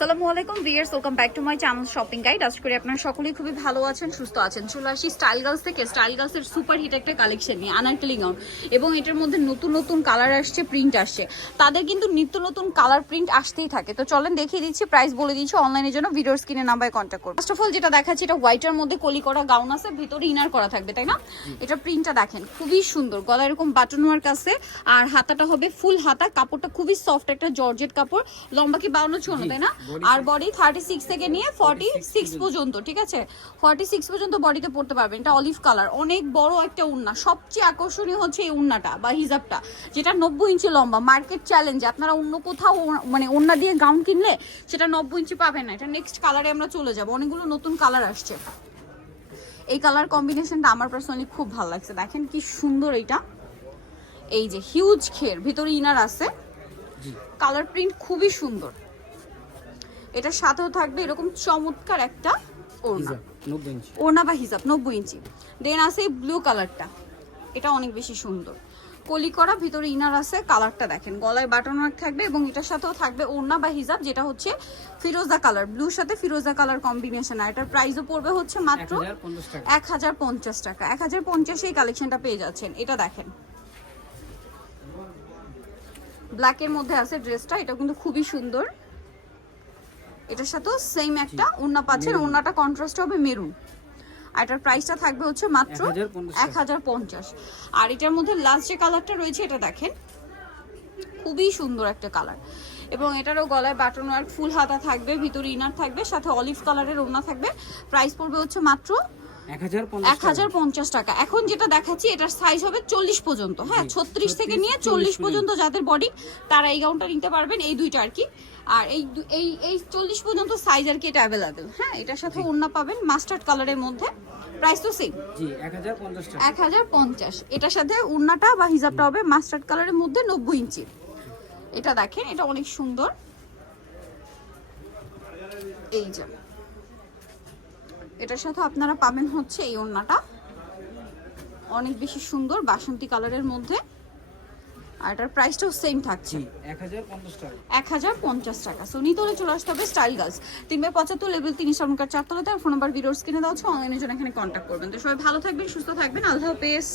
আসসালামু আলাইকুম viewers welcome back to my channel shopping guide. আশা করি আপনারা সকলেই খুবই ভালো আছেন সুস্থ আছেন। চলে আসি স্টাইল গার্লস থেকে। স্টাইল গার্লসের সুপার হিট একটা কালেকশন নিয়ে আনারকলি গাউন এবং এটার মধ্যে নতুন নতুন কালার আসছে প্রিন্ট আসছে। তাদের কিন্তু নিত্য নতুন কালার প্রিন্ট আসতেই থাকে। তো চলেন দেখিয়ে দিচ্ছি প্রাইস বলে দিচ্ছি অনলাইনের জন্য ভিডিওর স্ক্রিনে নাম্বারে কন্ট্যাক্ট করুন। ফার্স্ট অফ অল যেটা দেখাচ্ছি এটা হোয়াইটের মধ্যে কলি করা গাউন আছে ভিতরে ইনার করা থাকবে তাই না? এটা প্রিন্টটা দেখেন খুবই সুন্দর। গলা এরকম বাটন ওয়ার্ক আছে আর হাতাটা হবে ফুল হাতা। কাপড়টা খুবই সফট একটা জর্জেট কাপড় লম্বা কি বাউন্ন চুয়ান্ন তাই না? আর বডি থার্টি সিক্স থেকে নিয়ে ফর্টি সিক্স পর্যন্ত। ঠিক আছে? ফর্টি সিক্স পর্যন্ত বডিতে পড়তে পারবেন। এটা অলিভ কালার অনেক বড় একটা উন্না। সবচেয়ে আকর্ষণীয় হচ্ছে এই উন্নাটা বা হিজাবটা যেটা নব্বই ইঞ্চি লম্বা। মার্কেট চ্যালেঞ্জ আপনারা অন্য কোথাও মানে ওন্না দিয়ে গাউন কিনলে সেটা নব্বই ইঞ্চি পাবেন না। এটা নেক্সট কালারে আমরা চলে যাব। অনেকগুলো নতুন কালার আসছে। এই কালার কম্বিনেশনটা আমার পার্সোনালি খুব ভালো লাগছে। দেখেন কি সুন্দর এটা এই যে হিউজ খের। ভিতরে ইনার আছে। কালার প্রিন্ট খুবই সুন্দর। এটার সাথেও থাকবে এরকম চমৎকার একটা ওড়না। বা হিসাব নব্বই ইঞ্চি। দেন আছে এই ব্লু কালারটা এটা অনেক বেশি সুন্দর। কলি করা ভিতরে ইনার আছে কালারটা দেখেন। গলায় বাটন ওয়ার্ক থাকবে এবং এটার সাথেও থাকবে ওড়না বা হিজাব যেটা হচ্ছে ফিরোজা কালার ব্লুর সাথে ফিরোজা কালার কম্বিনেশন আর এটার প্রাইসও পড়বে হচ্ছে মাত্র এক হাজার পঞ্চাশ টাকা। এক হাজার পঞ্চাশে এই কালেকশনটা পেয়ে যাচ্ছেন। এটা দেখেন। ব্ল্যাকের মধ্যে আছে ড্রেসটা এটা কিন্তু খুবই সুন্দর। এটার সাথেও সেম একটা ওড়না পাচ্ছেন। ওড়নাটা কন্ট্রাস্ট হবে মেরুন। আর এটার প্রাইসটা থাকবে হচ্ছে মাত্র 1050 এক হাজার পঞ্চাশ। আর এটার মধ্যে লাস্ট যে কালারটা রয়েছে এটা দেখেন। খুবই সুন্দর একটা কালার এবং এটারও গলায় বাটন ওয়ার্ক ফুল হাতা থাকবে ভিতরে ইনার থাকবে সাথে অলিভ কালারের ওড়না থাকবে। প্রাইস পড়বে হচ্ছে মাত্র এক হাজার পঞ্চাশ এক হাজার পঞ্চাশ টাকা। এখন যেটা দেখাচ্ছি এটার সাইজ হবে চল্লিশ পর্যন্ত। হ্যাঁ জি, ছত্রিশ থেকে নিয়ে 40 চল্লিশ পর্যন্ত যাদের বডি তারা এই গাউনটা নিতে পারবেন এই দুইটা আর কি। আর এই এই এই চল্লিশ পর্যন্ত সাইজ আর কি এটা অ্যাভেলেবেল হ্যাঁ এটার সাথে ওড়না পাবেন মাস্টার্ড কালারের মধ্যে। প্রাইস তো সেম জি এক হাজার পঞ্চাশ টাকা। এক হাজার পঞ্চাশ। এটার সাথে উন্নাটা বা হিজাবটা হবে মাস্টার্ড কালারের মধ্যে নব্বই ইঞ্চি। এটা দেখেন এটা অনেক সুন্দর। এই যে। এটার সাথে আপনারা পাবেন হচ্ছে এই ওড়নাটা। অনেক বেশি সুন্দর বাসন্তী কালারের মধ্যে। আর এটার প্রাইসটাও সেম থাকছে। এক হাজার পঞ্চাশ টাকা। সো নিতে হলে চলে আসতে হবে স্টাইল গার্লস তিন বাই পঁচাত্তর লেভেল তিন সরকার চারতলাতে। আর ফোন নাম্বার ভিডিওর কিনে দেওয়া হচ্ছে অনলাইনের জন্য এখানে কন্ট্যাক্ট করবেন। তো সবাই ভালো থাকবেন সুস্থ থাকবেন। আল্লাহ হাফেজ।